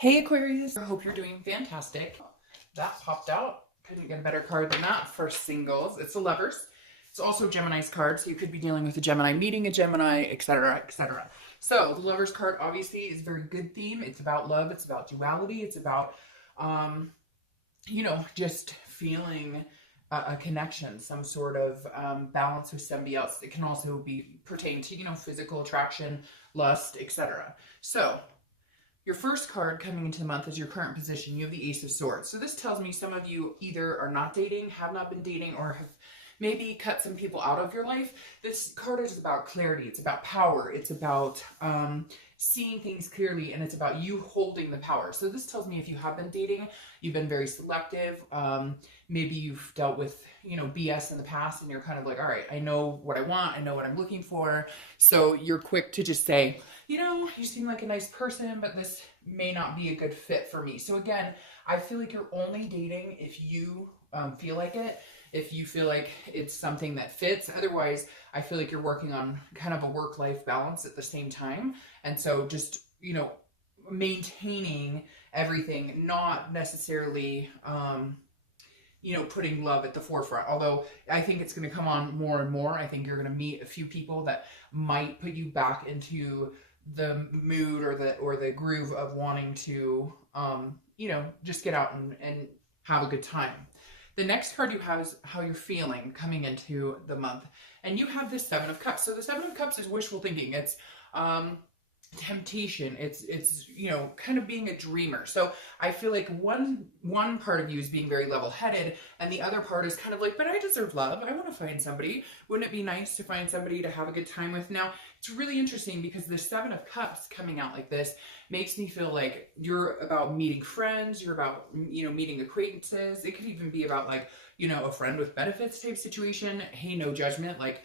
Hey Aquarius, I hope you're doing fantastic. That popped out. Couldn't get a better card than that for singles. It's the Lovers. It's also Gemini's card, so you could be dealing with a Gemini, meeting a Gemini, etc., etc. So the Lovers card obviously is a very good theme. It's about love. It's about duality. It's about, just feeling a connection, some sort of balance with somebody else. It can also be pertain to, physical attraction, lust, etc. So your first card coming into the month is your current position. You have the Ace of Swords. So this tells me some of you either are not dating, have not been dating, or have maybe cut some people out of your life. This card is about clarity. It's about power. It's about seeing things clearly, and it's about you holding the power. So this tells me if you have been dating, you've been very selective. Maybe you've dealt with, BS in the past, and you're kind of like, all right, I know what I want. I know what I'm looking for. So you're quick to just say, you seem like a nice person, but this may not be a good fit for me. So again, I feel like you're only dating if you feel like it, if you feel like it's something that fits. Otherwise, I feel like you're working on kind of a work-life balance at the same time. And so just, maintaining everything, not necessarily, putting love at the forefront. Although I think it's going to come on more and more. I think you're going to meet a few people that might put you back into the mood or the groove of wanting to, just get out and have a good time. The next card you have is how you're feeling coming into the month. And you have this Seven of Cups. So the Seven of Cups is wishful thinking. It's temptation. It's kind of being a dreamer. So I feel like one part of you is being very level-headed, and the other part is kind of like, but I deserve love. I want to find somebody. Wouldn't it be nice to find somebody to have a good time with? Now, it's really interesting because the Seven of Cups coming out like this makes me feel like you're about meeting friends, you're about, meeting acquaintances. It could even be about like, a friend with benefits type situation. Hey, no judgment. Like,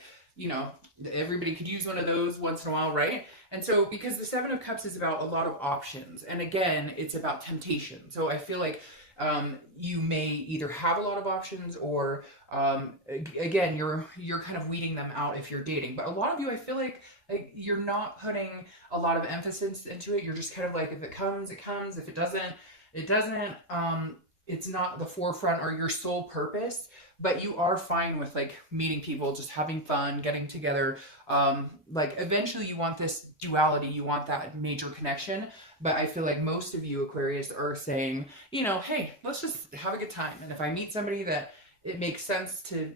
everybody could use one of those once in a while, right? And so because the Seven of Cups is about a lot of options, and again, it's about temptation. So I feel like you may either have a lot of options, or again, you're kind of weeding them out if you're dating. But a lot of you, I feel like you're not putting a lot of emphasis into it. You're just kind of like, if it comes, it comes. If it doesn't, it doesn't. It's not the forefront or your sole purpose, but you are fine with like meeting people, just having fun, getting together. Like eventually you want this duality, you want that major connection. But I feel like most of you Aquarius are saying, hey, let's just have a good time. And if I meet somebody that it makes sense to,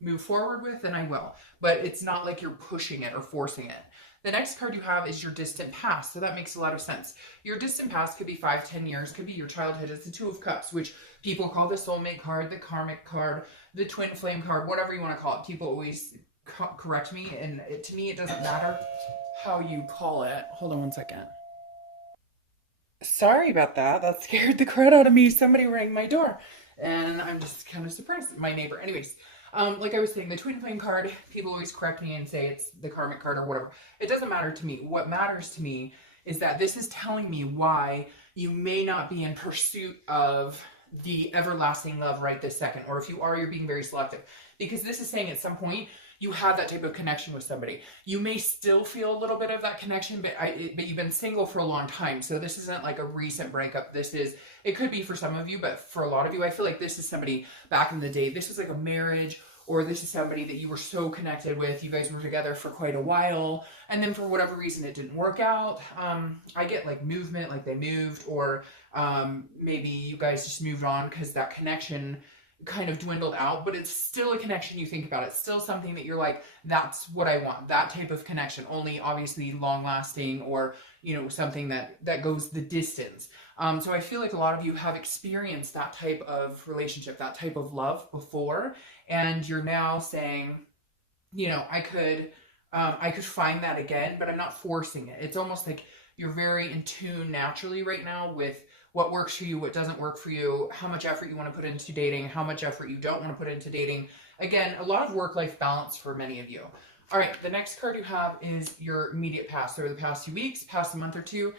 move forward with, then I will. But it's not like you're pushing it or forcing it. The next card you have is your distant past. So that makes a lot of sense. Your distant past could be 5-10 years, could be your childhood. It's the Two of Cups, which people call the soulmate card, the karmic card, the twin flame card, whatever you want to call it. People always correct me, and to me, it doesn't matter how you call it. Hold on one second. Sorry about that. That scared the crud out of me. Somebody rang my door, and I'm just kind of surprised. My neighbor. Anyways, like I was saying, the twin flame card, people always correct me and say it's the karmic card or whatever. It doesn't matter to me. What matters to me is that this is telling me why you may not be in pursuit of the everlasting love right this second. Or if you are, you're being very selective. Because this is saying at some point, you have that type of connection with somebody. You may still feel a little bit of that connection, but you've been single for a long time. So this isn't like a recent breakup. It could be for some of you, but for a lot of you, I feel like this is somebody back in the day. This is like a marriage, or this is somebody that you were so connected with. You guys were together for quite a while, and then for whatever reason, it didn't work out. I get like movement, like they moved, or maybe you guys just moved on because that connection kind of dwindled out, but it's still a connection you think about. It's still something that you're like, that's what I want, that type of connection, only obviously long lasting, or something that goes the distance. So I feel like a lot of you have experienced that type of relationship, that type of love before, and you're now saying, I could find that again, but I'm not forcing it. It's almost like you're very in tune naturally right now with what works for you, what doesn't work for you, how much effort you want to put into dating, how much effort you don't want to put into dating. Again, a lot of work-life balance for many of you. All right, the next card you have is your immediate past, or the past few weeks, past a month or two.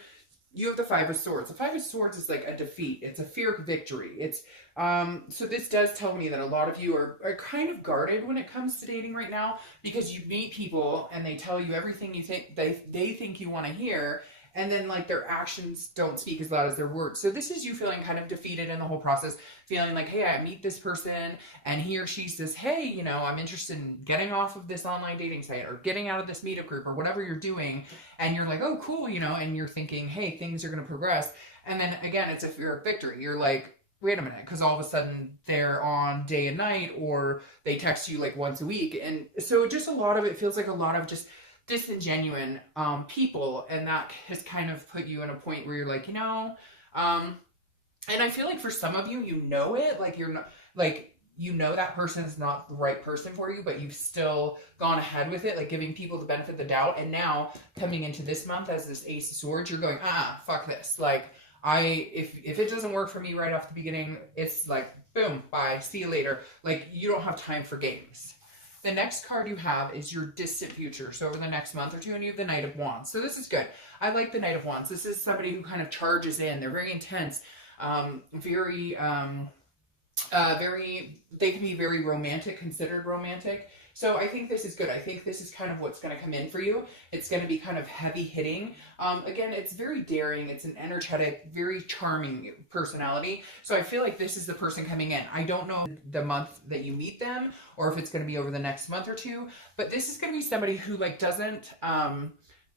You have the Five of Swords. The Five of Swords is like a defeat. It's a fear of victory. It's so this does tell me that a lot of you are kind of guarded when it comes to dating right now, because you meet people and they tell you everything you think they think you want to hear, and then like their actions don't speak as loud as their words. So this is you feeling kind of defeated in the whole process, feeling like, hey, I meet this person and he or she says, hey, you know, I'm interested in getting off of this online dating site or getting out of this meetup group or whatever you're doing. And you're like, oh, cool, you know, and you're thinking, hey, things are going to progress. And then again, it's a fear of victory. You're like, wait a minute, because all of a sudden they're on day and night, or they text you like once a week. And so just a lot of it feels like a lot of just disingenuine people, and that has kind of put you in a point where you're like, you know, and I feel like for some of you, you know it, like you're not, like, you know that person is not the right person for you, but you've still gone ahead with it, like giving people the benefit of the doubt. And now coming into this month as this Ace of Swords, you're going, fuck this. Like, if it doesn't work for me right off the beginning, it's like, boom, bye, see you later. Like, you don't have time for games. The next card you have is your distant future. So over the next month or two, and you have the Knight of Wands. So this is good. I like the Knight of Wands. This is somebody who kind of charges in. They're very intense, very, they can be very romantic, considered romantic. So I think this is good. I think this is kind of what's going to come in for you. It's going to be kind of heavy hitting. Again, it's very daring. It's an energetic, very charming personality. So I feel like this is the person coming in. I don't know the month that you meet them or if it's going to be over the next month or two, but this is going to be somebody who like doesn't,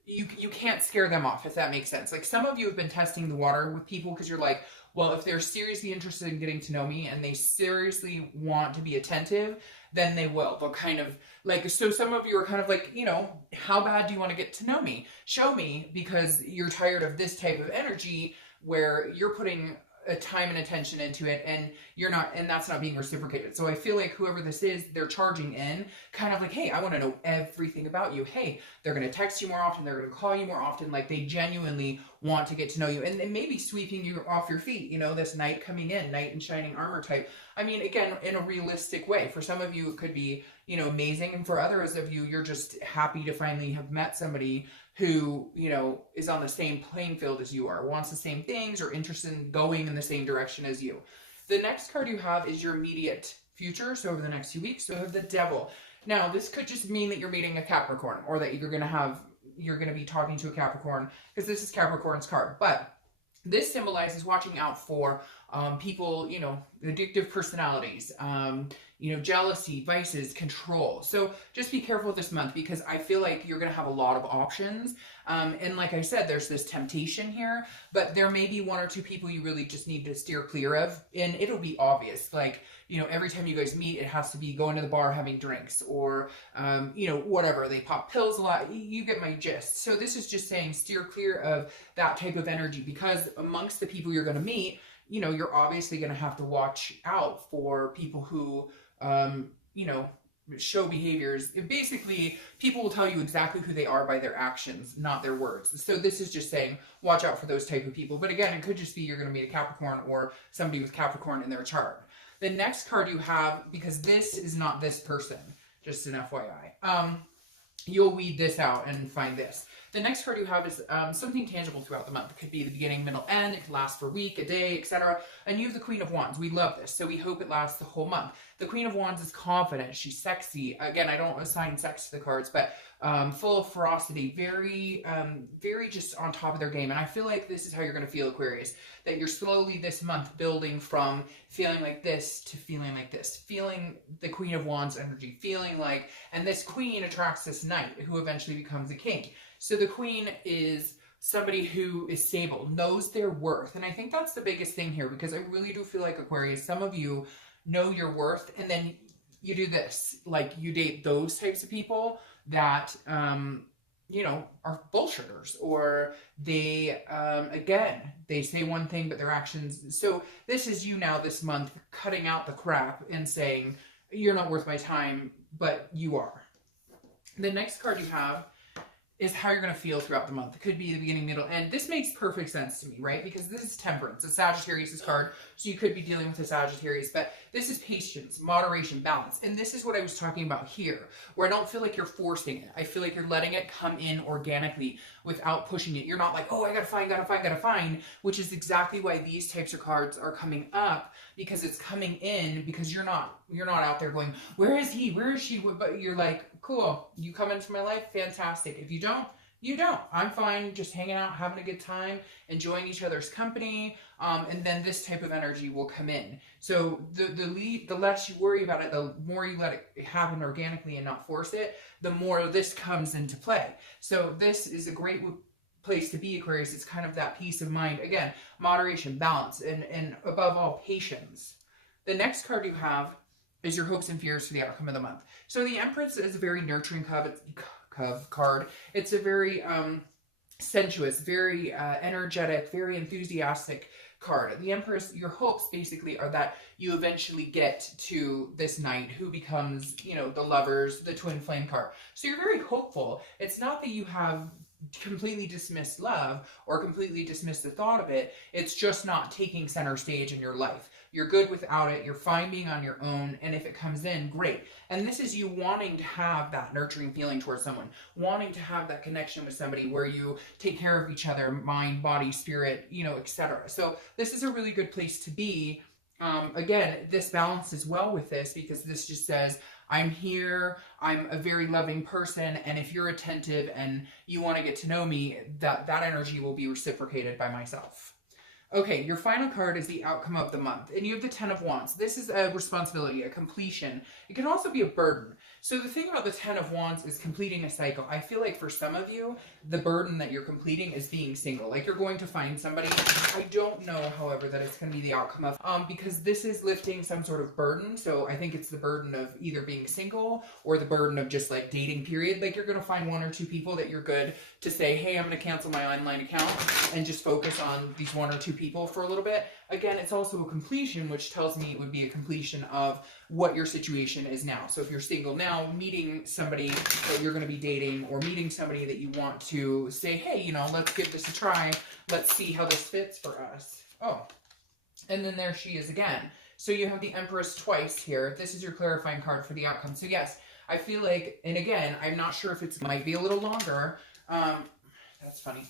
you can't scare them off, if that makes sense. Like some of you have been testing the water with people because you're like, well, if they're seriously interested in getting to know me and they seriously want to be attentive, then they will. But kind of like, so some of you are kind of like, you know, how bad do you want to get to know me? Show me, because you're tired of this type of energy where you're putting a time and attention into it and you're not, and that's not being reciprocated. So I feel like whoever this is, they're charging in kind of like, hey, I want to know everything about you. Hey, they're going to text you more often. They're going to call you more often. Like they genuinely want to get to know you, and maybe sweeping you off your feet, you know, this knight coming in, knight in shining armor type. I mean, again, in a realistic way. For some of you, it could be, you know, amazing. And for others of you, you're just happy to finally have met somebody who, you know, is on the same playing field as you are, wants the same things, or interested in going in the same direction as you. The next card you have is your immediate future, so over the next few weeks. So you have the Devil. Now, this could just mean that you're meeting a Capricorn, or that you're going to be talking to a Capricorn, because this is Capricorn's card. But this symbolizes watching out for people, you know, addictive personalities, you know, jealousy, vices, control. So just be careful this month, because I feel like you're going to have a lot of options. And like I said, there's this temptation here, but there may be one or two people you really just need to steer clear of. And it'll be obvious. Like, you know, every time you guys meet, it has to be going to the bar, having drinks, or, you know, whatever. They pop pills a lot. You get my gist. So this is just saying steer clear of that type of energy, because amongst the people you're going to meet, you know, you're obviously going to have to watch out for people who, you know, show behaviors. Basically, people will tell you exactly who they are by their actions, not their words. So this is just saying, watch out for those type of people. But again, it could just be you're going to meet a Capricorn or somebody with Capricorn in their chart. The next card you have, because this is not this person, just an FYI, you'll weed this out and find this. The next card you have is something tangible throughout the month. It could be the beginning, middle, end. It could last for a week, a day, etc. And you have the Queen of Wands. We love this, so we hope it lasts the whole month. The Queen of Wands is confident. She's sexy. Again, I don't assign sex to the cards, but full of ferocity, very, very just on top of their game. And I feel like this is how you're going to feel, Aquarius, that you're slowly this month building from feeling like this to feeling like this, feeling the Queen of Wands energy, feeling like, and this queen attracts this knight who eventually becomes a king. So the queen is somebody who is stable, knows their worth. And I think that's the biggest thing here, because I really do feel like, Aquarius, some of you know your worth, and then you do this, like you date those types of people that, you know, are bullshitters, or they, again, they say one thing, but their actions. So this is you now this month cutting out the crap and saying, you're not worth my time, but you are. The next card you have is how you're going to feel throughout the month. It could be the beginning, middle, end. This makes perfect sense to me, right? Because this is Temperance, a Sagittarius card, so you could be dealing with a Sagittarius, but this is patience, moderation, balance. And this is what I was talking about here, where I don't feel like you're forcing it. I feel like you're letting it come in organically without pushing it. You're not like, oh, I gotta find, which is exactly why these types of cards are coming up, because it's coming in, because you're not out there going, where is he? Where is she? But you're like, cool, you come into my life, fantastic. If you don't, You don't. I'm fine just hanging out, having a good time, enjoying each other's company, and then this type of energy will come in. So the less you worry about it, the more you let it happen organically and not force it, the more this comes into play. So this is a great place to be, Aquarius. It's kind of that peace of mind. Again, moderation, balance, and above all, patience. The next card you have is your hopes and fears for the outcome of the month. So the Empress is a very nurturing card. It's a very sensuous, very energetic, very enthusiastic card. The Empress, your hopes basically are that you eventually get to this knight who becomes, you know, the lovers, the twin flame card. So you're very hopeful. It's not that you have completely dismissed love or completely dismissed the thought of it. It's just not taking center stage in your life. You're good without it. You're fine being on your own. And if it comes in, great. And this is you wanting to have that nurturing feeling towards someone, wanting to have that connection with somebody where you take care of each other, mind, body, spirit, you know, etc. So this is a really good place to be. Again, this balances well with this because this just says, I'm here, I'm a very loving person, and if you're attentive and you want to get to know me, that energy will be reciprocated by myself. Okay, your final card is the outcome of the month, and you have the Ten of Wands. This is a responsibility, a completion. It can also be a burden. So the thing about the Ten of Wands is completing a cycle. I feel like for some of you, the burden that you're completing is being single. Like you're going to find somebody. I don't know, however, that it's going to be the outcome of, because this is lifting some sort of burden. So I think it's the burden of either being single or the burden of just like dating period. Like you're going to find one or two people that you're good to say, hey, I'm going to cancel my online account and just focus on these one or two people for a little bit. Again, it's also a completion, which tells me it would be a completion of what your situation is now. So if you're single now, meeting somebody that you're going to be dating or meeting somebody that you want to say, hey, you know, let's give this a try. Let's see how this fits for us. Oh, and then there she is again. So you have the Empress twice here. This is your clarifying card for the outcome. So yes, I feel like, and again, I'm not sure if it might be a little longer. That's funny.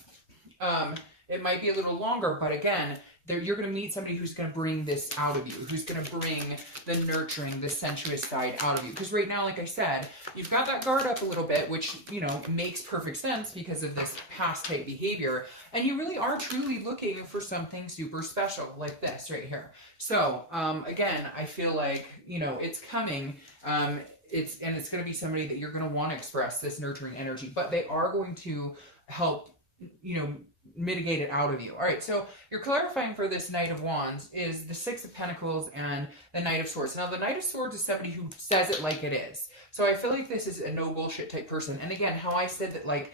It might be a little longer, but again, you're going to meet somebody who's going to bring this out of you, who's going to bring the nurturing, the sensuous side out of you. Because right now, like I said, you've got that guard up a little bit, which, you know, makes perfect sense because of this past type behavior. And you really are truly looking for something super special like this right here. So, again, I feel like, you know, it's coming. It's going to be somebody that you're going to want to express this nurturing energy, but they are going to help, you know, mitigate it out of you. All right, so you're clarifying for this Knight of Wands is the Six of Pentacles and the Knight of Swords. Now, the Knight of Swords is somebody who says it like it is. So I feel like this is a no bullshit type person. And again, how I said that, like,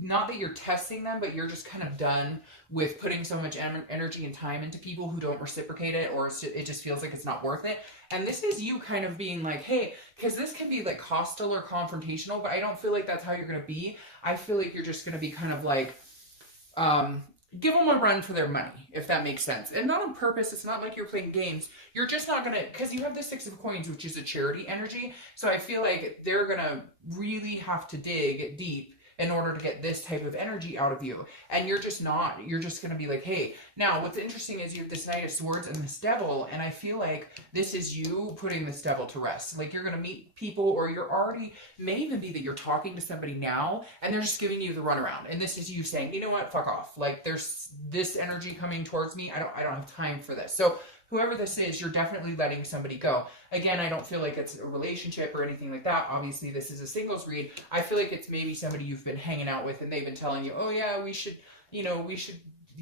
not that you're testing them, but you're just kind of done with putting so much energy and time into people who don't reciprocate it, or it just feels like it's not worth it. And this is you kind of being like, hey, because this can be like hostile or confrontational, but I don't feel like that's how you're going to be. I feel like you're just going to be kind of like, give them a run for their money, if that makes sense. And not on purpose. It's not like you're playing games. You're just not going to, because you have the Six of Coins, which is a charity energy. So I feel like they're going to really have to dig deep in order to get this type of energy out of you. And you're just not. You're just going to be like, hey. Now, what's interesting is you have this Knight of Swords and this Devil, and I feel like this is you putting this Devil to rest. Like, you're going to meet people, or you're already, may even be that you're talking to somebody now, and they're just giving you the runaround. And this is you saying, you know what, fuck off. Like, there's this energy coming towards me. I don't have time for this. So whoever this is, you're definitely letting somebody go. Again, I don't feel like it's a relationship or anything like that. Obviously, this is a singles read. I feel like it's maybe somebody you've been hanging out with and they've been telling you, oh yeah, we should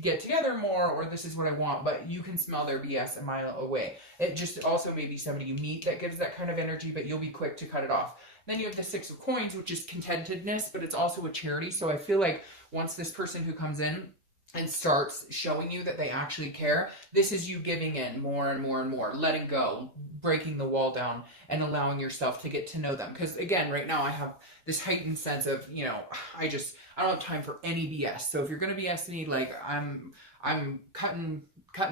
get together more, or this is what I want, but you can smell their BS a mile away. It just also may be somebody you meet that gives that kind of energy, but you'll be quick to cut it off. Then you have the Six of Coins, which is contentedness, but it's also a charity. So I feel like once this person who comes in and starts showing you that they actually care, this is you giving in more and more and more, letting go, breaking the wall down, and allowing yourself to get to know them. Because again, right now I have this heightened sense of, you know, I don't have time for any BS. So if you're going to BS me, like, I'm cutting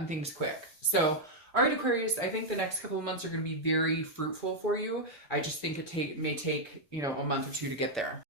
things quick. So, all right, Aquarius, I think the next couple of months are going to be very fruitful for you. I just think it may take, you know, a month or two to get there.